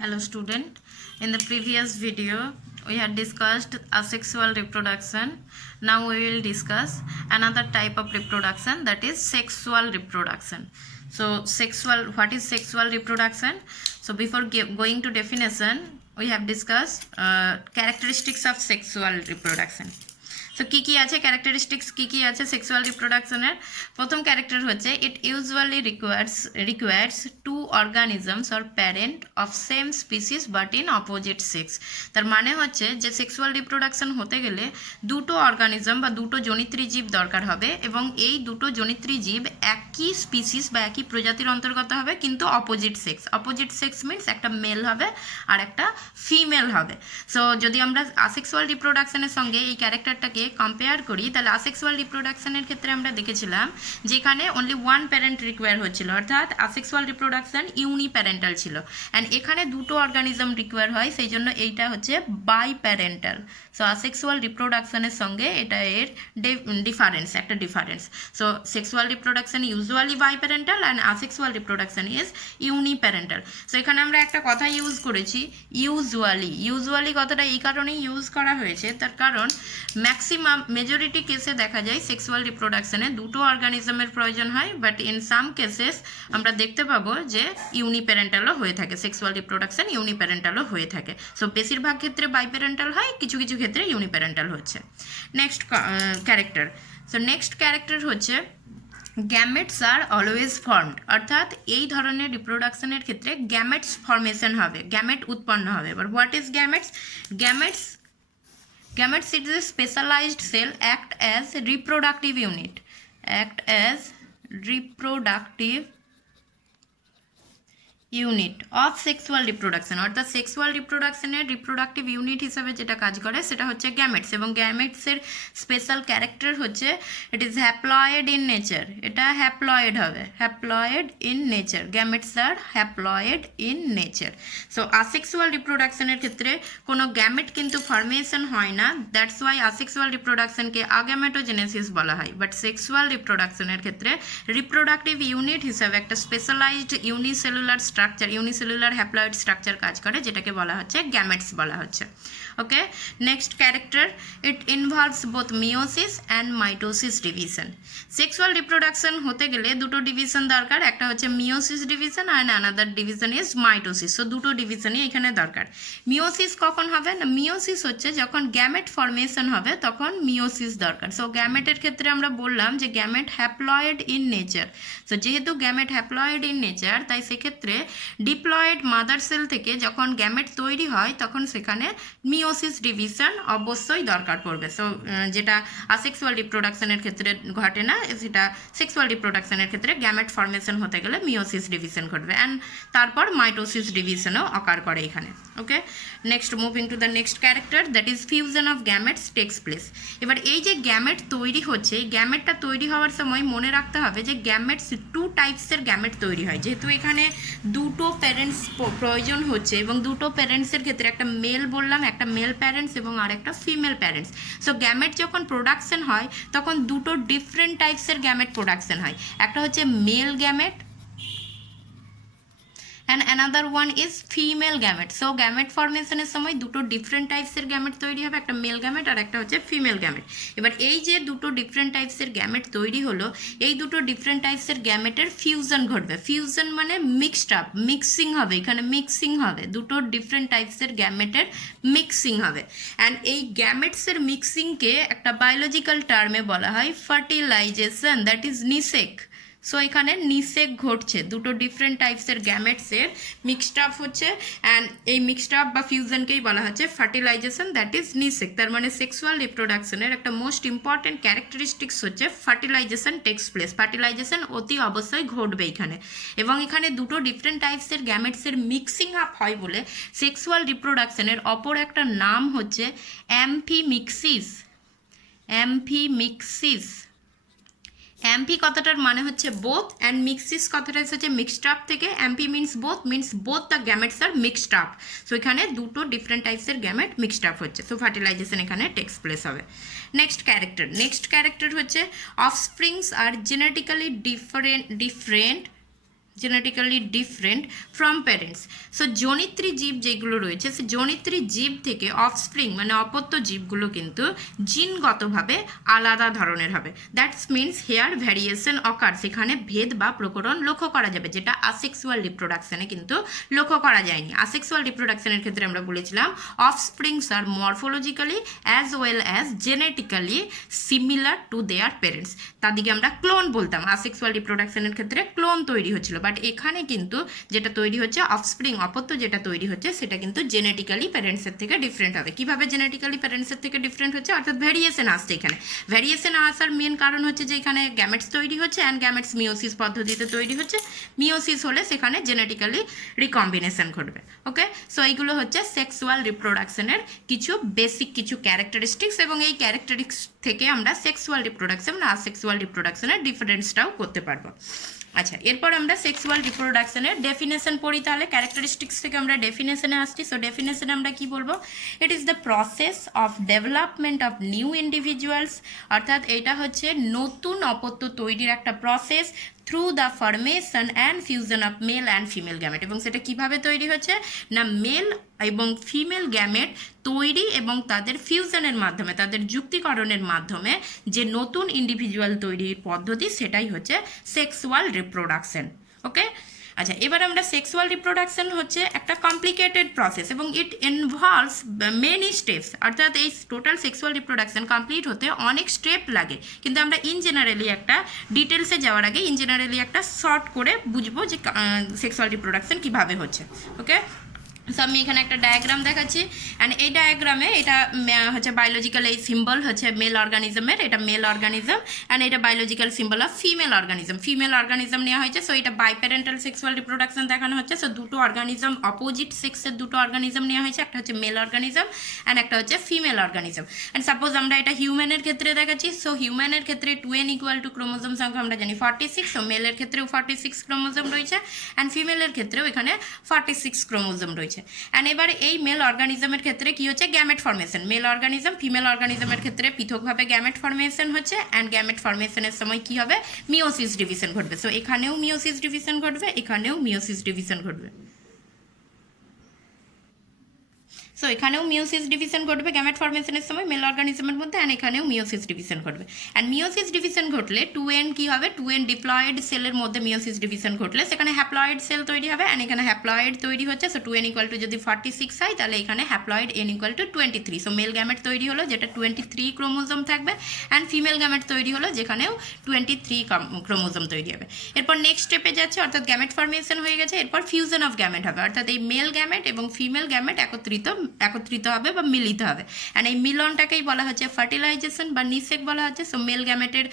Hello student, in the previous video we had discussed asexual reproduction. Now we will discuss another type of reproduction, that is sexual reproduction. So what is sexual reproduction? So before going to definition, we have discussed characteristics of sexual reproduction. So কী কী আছে characteristics কী কী আছে sexual রিপ্রোডাকশনের? প্রথম character হচ্ছে it usually requires two organisms or parent of same species but in opposite sex. তার মানে হচ্ছে যে সেক্সুয়াল রিপ্রোডাকশন হতে গেলে দুটো অর্গানিজম বা দুটো জনিত্রী জীব দরকার হবে এবং এই দুটো জনিত্রী জীব একই স্পিসিস বা একই প্রজাতির অন্তর্গত হবে কিন্তু অপোজিট সেক্স মিনস একটা মেল হবে আর একটা ফিমেল হবে। সো যদি আমরা আসেক্সুয়াল রিপ্রোডাকশনের সঙ্গে এই ক্যারেক্টারটাকে কম্পেয়ার করি তাহলে আসেক্সুয়াল রিপ্রোডাকশনের ক্ষেত্রে আমরা দেখেছিলাম যেখানে অনলি ওয়ান প্যারেন্ট রিকোয়ার হচ্ছিল, অর্থাৎ আসেক্সুয়াল রিপ্রোডাকশন ইউনিপ্যারেন্টাল ছিল, অ্যান্ড এখানে দুটো অর্গানিজম রিকোয়ার হয়, সেই জন্য এইটা হচ্ছে বাই প্যারেন্টাল। সো আসেক্সুয়াল রিপ্রোডাকশনের সঙ্গে এটা এর একটা difference. So sexual reproduction usually biparental and asexual reproduction is uniparental. So এখানে আমরা একটা কথা ইউজ করেছি ইউজুয়ালি কথাটা এই কারণেই ইউজ করা হয়েছে, তার কারণ মেজরিটি কেসে দেখা যায় সেক্সুয়াল রিপ্রোডাকশনে দুটো অর্গানিজমের প্রয়োজন হয়, বাট ইন সাম কেসেস আমরা দেখতে পাবো যে ইউনিপ্যারেন্টালও হয়ে থাকে, সেক্সুয়াল রিপ্রোডাকশন ইউনিপ্যারেন্টালও হয়ে থাকে। সো বেশিরভাগ ক্ষেত্রে বাইপ্যারেন্টাল হয়, কিছু কিছু ক্ষেত্রে ইউনিপ্যারেন্টাল হচ্ছে। নেক্সট ক্যারেক্টার হচ্ছে গ্যামেটস আর অলওয়েজ ফর্মড, অর্থাৎ এই ধরনের রিপ্রোডাকশনের ক্ষেত্রে গ্যামেটস ফর্মেশন হবে, গ্যামেট উৎপন্ন হবে। এবার what is gametes? Gametes is a specialized cell act as reproductive unit of sexual reproduction, অর্থাৎ সেক্সুয়াল রিপ্রোডাকশনের রিপ্রোডাক্টিভ ইউনিট হিসাবে যেটা কাজ করে সেটা হচ্ছে গ্যামেটস। এবং গ্যামেটসের স্পেশাল ক্যারেক্টার হচ্ছে it is haploid in nature, এটা হ্যাপ্লয়েড হবে, haploid in nature, gametes are haploid in nature. So asexual রিপ্রোডাকশনের ক্ষেত্রে কোনো গ্যামেট কিন্তু ফর্মেশন হয় না, দ্যাটস ওয়াই আসেক্সুয়াল রিপ্রোডাকশনকে আগেমেটোজেনেসিস বলা হয়। বাট সেক্সুয়াল রিপ্রোডাকশনের ক্ষেত্রে রিপ্রোডাক্টিভ ইউনিট হিসাবে একটা স্পেশালাইজড ইউনিসেলুলার হ্যাপ্লয়েড স্ট্রাকচার কাজ করে, যেটাকে বলা হচ্ছে গ্যামেটস বলা হচ্ছে। Okay, next character, it involves both meiosis and mitosis division. Sexual reproduction হতে গেলে দুটো ডিভিশন দরকার, একটা হচ্ছে meiosis division and another division is mitosis. So দুটো ডিভিশনই এখানে দরকার। মিওসিস কখন হবে না, মিওসিস হচ্ছে যখন গ্যামেট ফর্মেশন হবে তখন মিওসিস দরকার। সো গ্যামেটের ক্ষেত্রে আমরা বললাম যে gamete haploid in nature. So যেহেতু গ্যামেট হ্যাপ্লয়েড ইন নেচার, তাই সেক্ষেত্রে ডিপ্লয়েড মাদার সেল থেকে যখন গ্যামেট তৈরি হয় তখন সেখানে মিওসিস ডিভিশন অবশ্যই দরকার পড়বে। সো যেটা আসেক্সুয়াল রিপ্রোডাকশনের ক্ষেত্রে ঘটে না, সেটা সেক্সুয়াল রিপ্রোডাকশনের ক্ষেত্রে গ্যামেট ফর্মেশন হতে গেলে মিওসিস ডিভিশন ঘটবে, অ্যান্ড তারপর মাইটোসিস ডিভিশনও অকার করে এখানে। Okay, next moving to the next character, that is fusion of gametes takes place. এবার এই যে গ্যামেট তৈরি হচ্ছে, এই গ্যামেটটা তৈরি হওয়ার সময় মনে রাখতে হবে যে গ্যামেটস টু টাইপসের গ্যামেট তৈরি হয়, যেহেতু এখানে দুটো প্যারেন্টস প্রয়োজন হচ্ছে এবং দুটো প্যারেন্টসের ক্ষেত্রে একটা মেল বললাম, একটা মেল প্যারেন্টস এবং আর একটা ফিমেল প্যারেন্টস। সো গ্যামেট যখন প্রোডাকশন হয় তখন দুটো ডিফারেন্ট টাইপসের গ্যামেট প্রোডাকশন হয়, একটা হচ্ছে male gamete and another one is female gamete. So gamete formation এর সময় দুটো ডিফারেন্ট টাইপসের গ্যামেট তৈরি হবে, একটা মেল গ্যামেট আর একটা হচ্ছে ফিমেল গ্যামেট। এবার এই যে দুটো ডিফারেন্ট টাইপসের গ্যামেট তৈরি হলো, এই দুটো ডিফারেন্ট টাইপসের গ্যামেটের ফিউশন ঘটবে। ফিউশন মানে মিক্সড আপ, মিক্সিং হবে, এখানে মিক্সিং হবে, দুটো ডিফারেন্ট টাইপসের গ্যামেটের মিক্সিং হবে। অ্যান্ড এই গ্যামেটসের মিক্সিংকে একটা বায়োলজিক্যাল টার্মে বলা হয় ফার্টিলাইজেশন, দ্যাট ইজ নিষেক। সো এখানে নিষেক ঘটছে, দুটো ডিফারেন্ট টাইপসের গ্যামেটসের মিক্সড আপ হচ্ছে, অ্যান্ড এই মিক্সড আপ বা ফিউশনকেই বলা হচ্ছে ফার্টিলাইজেশন, দ্যাট ইজ নিষেক। তার মানে সেক্সুয়াল রিপ্রোডাকশনের একটা মোস্ট ইম্পর্টেন্ট ক্যারেক্টারিস্টিক্স হচ্ছে ফার্টিলাইজেশন টেক্স প্লেস, ফার্টিলাইজেশন অতি অবশ্যই ঘটবে এখানে। এবং এখানে দুটো ডিফারেন্ট টাইপসের গ্যামেটসের মিক্সিং আপ হয় বলে সেক্সুয়াল রিপ্রোডাকশনের অপর একটা নাম হচ্ছে অ্যাম্ফিমিক্সিস। অ্যাম্পি কথাটার মানে হচ্ছে বোথ, অ্যান্ড মিক্সিস কথাটা হচ্ছে মিক্সড আপ থেকে, amphi means both the gametes are mixed up. So এখানে দুটো ডিফারেন্ট টাইপসের গ্যামেট মিক্সড আপ হচ্ছে, সো ফার্টিলাইজেশন এখানে টেক্স প্লেস হবে। নেক্সট ক্যারেক্টার হচ্ছে offsprings are genetically different genetically different from parents. So জনিত্রী জীব যেগুলো রয়েছে সে জনিত্রী জীব থেকে অফস্প্রিং মানে অপত্য জীবগুলো কিন্তু জিনগতভাবে আলাদা ধরনের হবে। দ্যাটস মিনস হেয়ার ভ্যারিয়েশন অকার, সেখানে ভেদ বা প্রকরণ লক্ষ্য করা যাবে, যেটা আসেক্সুয়াল রিপ্রোডাকশনে কিন্তু লক্ষ্য করা যায়নি। আসেক্সুয়াল রিপ্রোডাকশনের ক্ষেত্রে আমরা বলেছিলাম offsprings are morphologically as well as genetically similar to their parents, তাদেরকে আমরা ক্লোন বলতাম। আসেক্সুয়াল রিপ্রোডাকশনের ক্ষেত্রে ক্লোন তৈরি হচ্ছিল, বাট এখানে কিন্তু যেটা তৈরি হচ্ছে অফস্প্রিং অপত্য যেটা তৈরি হচ্ছে সেটা কিন্তু জেনেটিক্যালি প্যারেন্টসের থেকে ডিফারেন্ট হবে। কিভাবে জেনেটিক্যালি প্যারেন্টসের থেকে ডিফারেন্ট হচ্ছে, অর্থাৎ ভ্যারিয়েশন আসছে। এখানে ভ্যারিয়েশন আসার মেন কারণ হচ্ছে যে এখানে গ্যামেটস তৈরি হচ্ছে অ্যান্ড গ্যামেটস মিওসিস পদ্ধতিতে তৈরি হচ্ছে। মিওসিস হলে সেখানে জেনেটিক্যালি রিকম্বিনেশন ঘটবে। ওকে, সো এইগুলো হচ্ছে সেক্সুয়াল রিপ্রোডাকশনের কিছু বেসিক কিছু ক্যারেক্টারিস্টিক্স, এবং এই ক্যারেক্টারিস্টিক্স থেকে আমরা সেক্সুয়াল রিপ্রোডাকশন আর সেক্সুয়াল রিপ্রোডাকশনের ডিফারেন্সটাও করতে পারবো। আচ্ছা, এরপর আমরা সেক্সুয়াল রিপ্রোডাকশনের ডেফিনেশন পড়ি। তাহলে ক্যারেক্টারিস্টিক্স থেকে আমরা ডেফিনেশনে আসছি। সো ডেফিনেশনে আমরা কি বলবো, it is the process of development of new individuals, অর্থাৎ এটা হচ্ছে নতুন অপত্য তৈরির একটা process through the formation and fusion of male and female gamete. এবং সেটা কিভাবে তৈরি হচ্ছে না, মেল এবং ফিমেল গ্যামেট তৈরি এবং তাদের ফিউশনের মাধ্যমে, তাদের যুক্তিকরণের মাধ্যমে যে নতুন ইন্ডিভিজুয়াল তৈরির পদ্ধতি, সেটাই হচ্ছে সেক্সুয়াল রিপ্রোডাকশন। ওকে, আচ্ছা, এবার আমরা সেক্সুয়াল রিপ্রোডাকশন হচ্ছে একটা কমপ্লিকেটেড প্রসেস এবং ইট ইনভলভস মেনি স্টেপস, অর্থাৎ এই টোটাল সেক্সুয়াল রিপ্রোডাকশন কমপ্লিট হতে অনেক স্টেপ লাগে। কিন্তু আমরা ইন জেনারেলি একটা ডিটেলসে যাওয়ার আগে ইন জেনারেলি একটা শর্ট করে বুঝবো যে সেক্সুয়াল রিপ্রোডাকশন কীভাবে হচ্ছে। ওকে, সো আমি এখানে একটা ডায়াগ্রাম দেখাচ্ছি, অ্যান্ড এই ডায়াগ্রামে এটা হচ্ছে বায়োলজিক্যাল, এই সিম্বল হচ্ছে মেল অর্গানিজমের, এটা মেল অর্গানিজম, অ্যান্ড এটা biological symbol of female organism. Female organism নেওয়া হয়েছে। সো এটা বাইপ্যারেন্টাল সেক্সুয়াল রিপ্রোডাকশন দেখানো হচ্ছে। সো দুটো অর্গানিজম, অপোজিট সেক্সের দুটো অর্গানিজম নেওয়া হয়েছে, একটা হচ্ছে মেল অর্গানিজম অ্যান্ড একটা হচ্ছে ফিমেল অর্গানিজম। অ্যান্ড সাপোজ আমরা এটা হিউম্যানের ক্ষেত্রে দেখাচ্ছি। সো হিউম্যানের ক্ষেত্রে 2n ইকুয়াল টু ক্রোমোজোম সংখ্যা আমরা জানি 46। সো মেলের ক্ষেত্রেও 46 ক্রোমোজোম রয়েছে অ্যান্ড ফিমেলের ক্ষেত্রেও এখানে 46 ক্রোমোজোম রয়েছে। অ্যান্ড এবার এই মেল অর্গানিজমের ক্ষেত্রে কি হচ্ছে, gamete formation. Male organism female অর্গানিজমের ক্ষেত্রে পৃথকভাবে গ্যামেট ফর্মেশন হচ্ছে, অ্যান্ড গ্যামেট ফর্মেশনের সময় কি হবে, মিওসিস ডিভিশন ঘটবে। সো এখানেও মিওসিস ডিভিশন ঘটবে, এখানেও মিওসিস ডিভিশন ঘটবে। সো এখানেও মিওসিস ডিভিশন ঘটবে গ্যামেট ফর্মেশনের সময় মেল অর্গানিজমের মধ্যে, অ্যান্ড এখানেও মিওসিস ডিভিশন ঘটবে। অ্যান্ড মিওসিস ডিভিশন ঘটলে 2n কি হবে, 2n ডিপ্লয়েড সেলের মধ্যে মিওসিস ডিভিশন ঘটলে সেখানে হ্যাপ্লয়েড সেল তৈরি হবে, অ্যান্ড এখানে হ্যাপ্লয়েড তৈরি হচ্ছে। সো 2n ইকুয়াল টু যদি 46 হয় তাহলে এখানে haploid n equal to 23। So male gamete তৈরি হলো যেটা 23 ক্রোমোজোম থাকবে, অ্যান্ড ফিমেল গ্যামেট তৈরি হলো যেখানেও 23 ক্রোমোজোম তৈরি হবে। এরপর নেক্সট স্টেপে যাচ্ছে, অর্থাৎ গ্যামেট ফর্মেশন হয়ে গেছে, এরপর ফিউশন অফ গ্যামেট হবে, অর্থাৎ এই মেল গ্যামেট এবং ফিমেল গ্যামেট একত্রিত হবে বা মিলিত হবে। অ্যান্ড এই মিলনটাকেই বলা হচ্ছে ফার্টিলাইজেশন বা নিষেক বলা হচ্ছে। সো মেল গ্যামেটের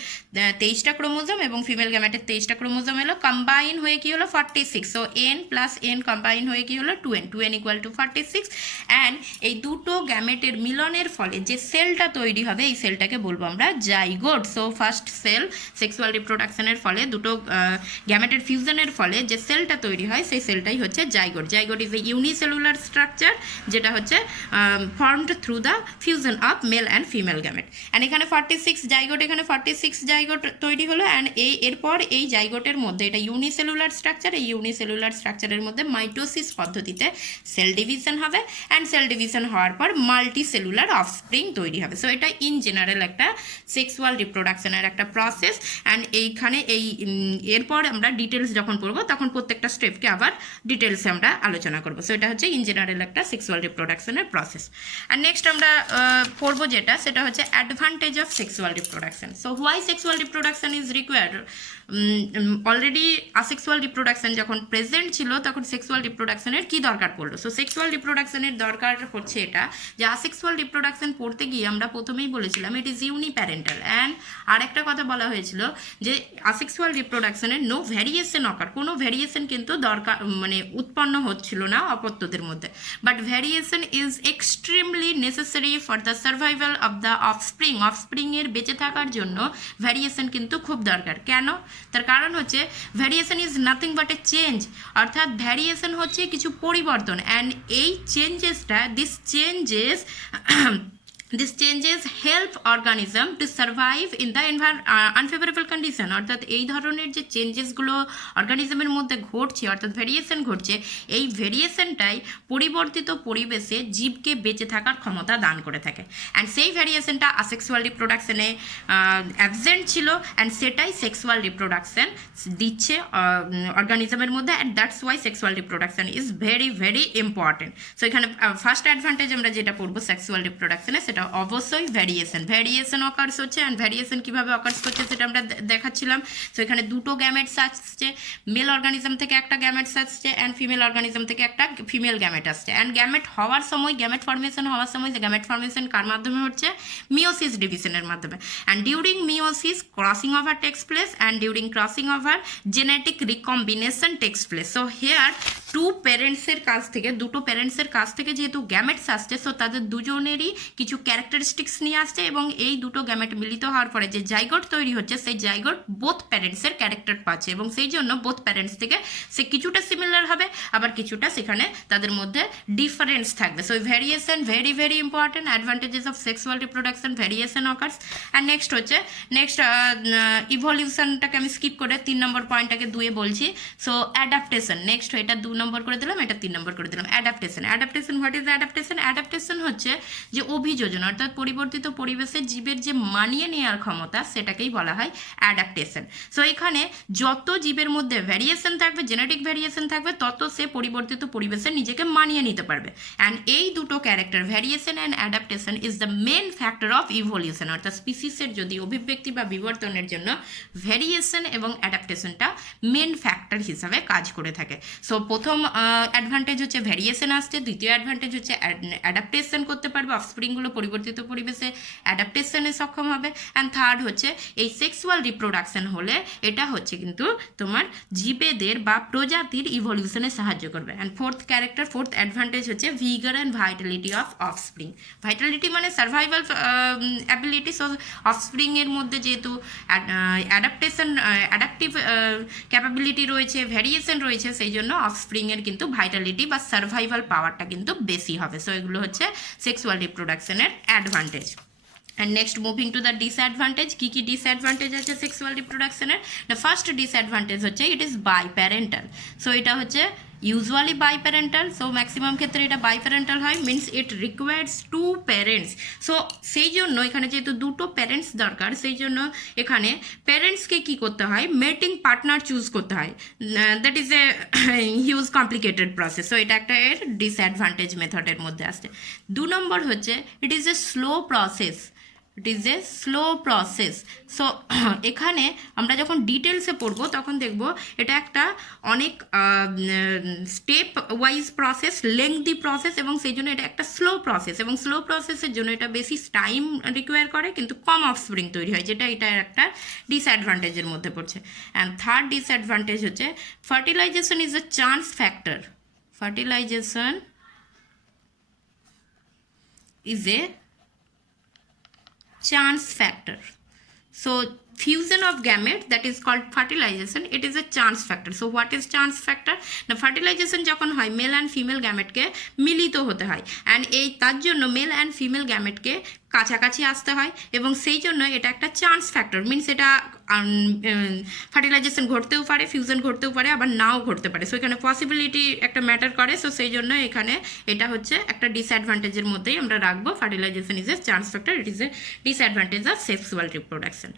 23টা ক্রোমোজোম এবং ফিমেল গ্যামেটের 23টা ক্রোমোজোম এলো, কম্বাইন হয়ে কি হলো 46। So n plus n combine হয়ে কি হলো 2n ইকুয়াল টু 46। অ্যান্ড এই দুটো গ্যামেটের মিলনের ফলে যে সেলটা তৈরি হবে এই সেলটাকে বলবো আমরা zygote. So first cell sexual রিপ্রোডাকশনের ফলে দুটো গ্যামেটের ফিউশনের ফলে যে সেলটা তৈরি হয় সেই সেলটাই হচ্ছে zygote. Zygote is a unicellular structure যেটা হচ্ছে formed through the fusion of male and female gamete. and এখানে 46 জাইগোট, এখানে 46 জাইগোট তৈরি হলো, অ্যান্ড এরপর এই জাইগোটের মধ্যে এটা ইউনিসেলুলার স্ট্রাকচার, এই ইউনিসেলুলার স্ট্রাকচারের মধ্যে মাইটোসিস পদ্ধতিতে সেল ডিভিশন হবে, অ্যান্ড সেল ডিভিশন হওয়ার পর মাল্টি সেলুলার অফস্প্রিং তৈরি হবে। সো এটা ইন জেনারেল একটা সেক্সুয়াল রিপ্রোডাকশনের একটা প্রসেস। অ্যান্ড এইখানে এরপর আমরা ডিটেলস যখন পড়বো তখন প্রত্যেকটা স্টেপকে আবার ডিটেলসে আমরা আলোচনা করবো। সো এটা হচ্ছে ইন জেনারেল একটা সেক্সুয়াল রিপ্রোডাকশনের প্রসেস। আর নেক্সট আমরা পড়বো যেটা সেটা হচ্ছে advantage of sexual reproduction. So why sexual reproduction is required. Already asexual reproduction যখন প্রেজেন্ট ছিল তখন সেক্সুয়াল রিপ্রোডাকশনের কি দরকার পড়লো। সো সেক্সুয়াল রিপ্রোডাকশনের দরকার হচ্ছে এটা যে আসেক্সুয়াল রিপ্রোডাকশন পড়তে গিয়ে আমরা প্রথমেই বলেছিলাম ইট ইজ ইউনিপ্যারেন্টাল, অ্যান্ড আরেকটা কথা বলা হয়েছিল যে আসেক্সুয়াল রিপ্রোডাকশনের নো ভ্যারিয়েশন অকার, কোনো ভ্যারিয়েশন কিন্তু দরকার মানে উৎপন্ন হচ্ছিল না অপত্যদের মধ্যে, but variation is extremely necessary for the survival of the offspring. অফস্প্রিংয়ের বেঁচে থাকার জন্য ভ্যারিয়েশন কিন্তু খুব দরকার। কেন? তার কারণ হচ্ছে variation is nothing but a change, অর্থাৎ ভ্যারিয়েশন হচ্ছে কিছু পরিবর্তন, অ্যান্ড এই চেঞ্জেসটা this changes These changes help organism to survive in the unfavorable condition, অর্থাৎ এই ধরনের যে চেঞ্জেসগুলো অর্গানিজমের মধ্যে ঘটছে, অর্থাৎ ভেরিয়েশন ঘটছে, এই ভেরিয়েশনটাই পরিবর্তিত পরিবেশে জীবকে বেঁচে থাকার ক্ষমতা দান করে থাকে। অ্যান্ড সেই ভেরিয়েশনটা আসেক্সুয়াল রিপ্রোডাকশনে অ্যাবসেন্ট ছিল, অ্যান্ড সেটাই সেক্সুয়াল রিপ্রোডাকশন দিচ্ছে অর্গানিজমের মধ্যে, and that's why sexual reproduction is very very important. So এখানে ফার্স্ট অ্যাডভান্টেজ আমরা যেটা পড়বো সেক্সুয়াল রিপ্রোডাকশনে, সেটা অবশ্যই ভ্যারিয়েশন অকার্স হচ্ছে। অ্যান্ড ভ্যারিয়েশন কীভাবে অকার্স করছে সেটা আমরা দেখাচ্ছিলাম। সো এখানে দুটো গ্যামেটস আসছে, মেল অর্গানিজম থেকে একটা গ্যামেটস আসছে, অ্যান্ড ফিমেল অর্গানিজম থেকে একটা ফিমেল গ্যামেট আসছে। অ্যান্ড গ্যামেট হওয়ার সময়, গ্যামেট ফর্মেশন হওয়ার সময়, যে গ্যামেট ফর্মেশন কার মাধ্যমে হচ্ছে? মিওসিস ডিভিশনের মাধ্যমে। And during meiosis crossing over takes place, and during crossing over genetic recombination takes place. So here দুটো প্যারেন্টসের কাছ থেকে যেহেতু গ্যামেটস আসছে, সো তাদের দুজনেরই কিছু ক্যারেক্টারিস্টিক্স নিয়ে আসছে, এবং এই দুটো গ্যামেট মিলিত হওয়ার পরে যে জাইগোট তৈরি হচ্ছে, সেই জাইগোট বোথ প্যারেন্টসের ক্যারেক্টার পাচ্ছে, এবং সেই জন্য বোথ প্যারেন্টস থেকে সে কিছুটা সিমিলার হবে, আবার কিছুটা সেখানে তাদের মধ্যে ডিফারেন্স থাকবে। So variation very very important. Advantages of sexual reproduction, variation occurs. And next ইভলিউশনটাকে আমি স্কিপ করে 3 নম্বর পয়েন্টটাকে 2 বলছি। সো অ্যাডাপ্টেশন, নেক্সট এটা 2 নম্বর করে দিলাম, এটা 3 নম্বর করে দিলাম। Adaptation what is adaptation? Adaptation হচ্ছে যে অভিযোজন, অর্থাৎ পরিবর্তিত পরিবেশে জীবের যে মানিয়ে নেওয়ার ক্ষমতা, সেটাকেই বলা হয় অ্যাডাপ্টেশন। সো এখানে যত জীবের মধ্যে ভ্যারিয়েশন থাকবে, জেনেটিক ভ্যারিয়েশন থাকবে, তত সে পরিবর্তিত পরিবেশে নিজেকে মানিয়ে নিতে পারবে। অ্যান্ড এই দুটো character, variation and adaptation, is the main factor of evolution. অর্থাৎ স্পিসিসের যদি অভিব্যক্তি বা বিবর্তনের জন্য ভ্যারিয়েশন এবং অ্যাডাপ্টেশনটা মেন ফ্যাক্টর হিসাবে কাজ করে থাকে। সো প্রথম অ্যাডভান্টেজ হচ্ছে ভ্যারিয়েশন আসছে, দ্বিতীয় অ্যাডভান্টেজ হচ্ছে অ্যাডাপ্টেশন করতে পারবে, অফস্প্রিংগুলো পরিবর্তিত পরিবেশে অ্যাডাপ্টেশনে সক্ষম হবে। অ্যান্ড থার্ড হচ্ছে এই সেক্সুয়াল রিপ্রোডাকশন হলে এটা হচ্ছে কিন্তু তোমার জীবেদের বা প্রজাতির ইভলিউশনে সাহায্য করবে। অ্যান্ড ফোর্থ অ্যাডভান্টেজ হচ্ছে vigour and vitality of offspring. Vitality মানে সার্ভাইভাল অ্যাবিলিটি। সো অফস্প্রিংয়ের মধ্যে যেহেতু অ্যাডাপটিভ ক্যাপাবিলিটি রয়েছে, ভ্যারিয়েশন রয়েছে, সেই জন্য অফস্প্রিংয়ের কিন্তু ভাইটালিটি বা সার্ভাইভাল পাওয়ারটা কিন্তু বেশি হবে। সো এগুলো হচ্ছে সেক্সুয়াল রিপ্রোডাকশনের advantage. And next moving to the disadvantage. কী কী ডিসঅ্যাডভান্টেজ আছে সেক্সুয়াল রিপ্রোডাকশনের? দ্য ফার্স্ট ডিসঅ্যাডভান্টেজ হচ্ছে ইট ইজ বাইপ্যারেন্টাল। সো এটা হচ্ছে ইউজুয়ালি বাইপ্যারেন্টাল। সো ম্যাক্সিমাম ক্ষেত্রে এটা বাইপ্যারেন্টাল হয়, means it requires 2 parents. So সেই জন্য এখানে যেহেতু দুটো প্যারেন্টস দরকার, সেই জন্য এখানে প্যারেন্টসকে কী করতে হয়? মেটিং পার্টনার চুজ করতে হয়। That is a huge complicated process. So এটা একটা এর ডিসঅ্যাডভান্টেজ মেথডের মধ্যে আসছে। 2 নম্বর হচ্ছে it is a slow process. So এখানে আমরা যখন ডিটেলসে পড়বো তখন দেখব এটা একটা অনেক step wise process, lengthy process, এবং সেই জন্য এটা একটা স্লো প্রসেস, এবং স্লো প্রসেসের জন্য এটা বেশি টাইম রিকোয়ার করে, কিন্তু কম অফস্প্রিং তৈরি হয়, যেটা এটা একটা ডিসঅ্যাডভান্টেজের মধ্যে পড়ছে। অ্যান্ড থার্ড ডিসঅ্যাডভান্টেজ হচ্ছে fertilization is a chance factor. Fertilization is a chance factor. So fusion of gamete, that is called fertilization, it is a chance factor. So what is chance factor? The fertilization যখন হয় male and female গ্যামেটকে মিলিত হতে হয়, and এই তার জন্য male and female গ্যামেটকে কাছাকাছি আসতে হয়, এবং সেই জন্য এটা একটা চান্স ফ্যাক্টর। মিনস এটা ফার্টিলাইজেশন ঘটতেও পারে, ফিউশন ঘটতেও পারে, আবার নাও ঘটতে পারে। সো এখানে পসিবিলিটি একটা ম্যাটার করে। সো সেই জন্য এখানে এটা হচ্ছে একটা ডিসঅ্যাডভান্টেজের মধ্যেই আমরা রাখবো। Fertilization is a chance factor, it is a disadvantage of sexual reproduction.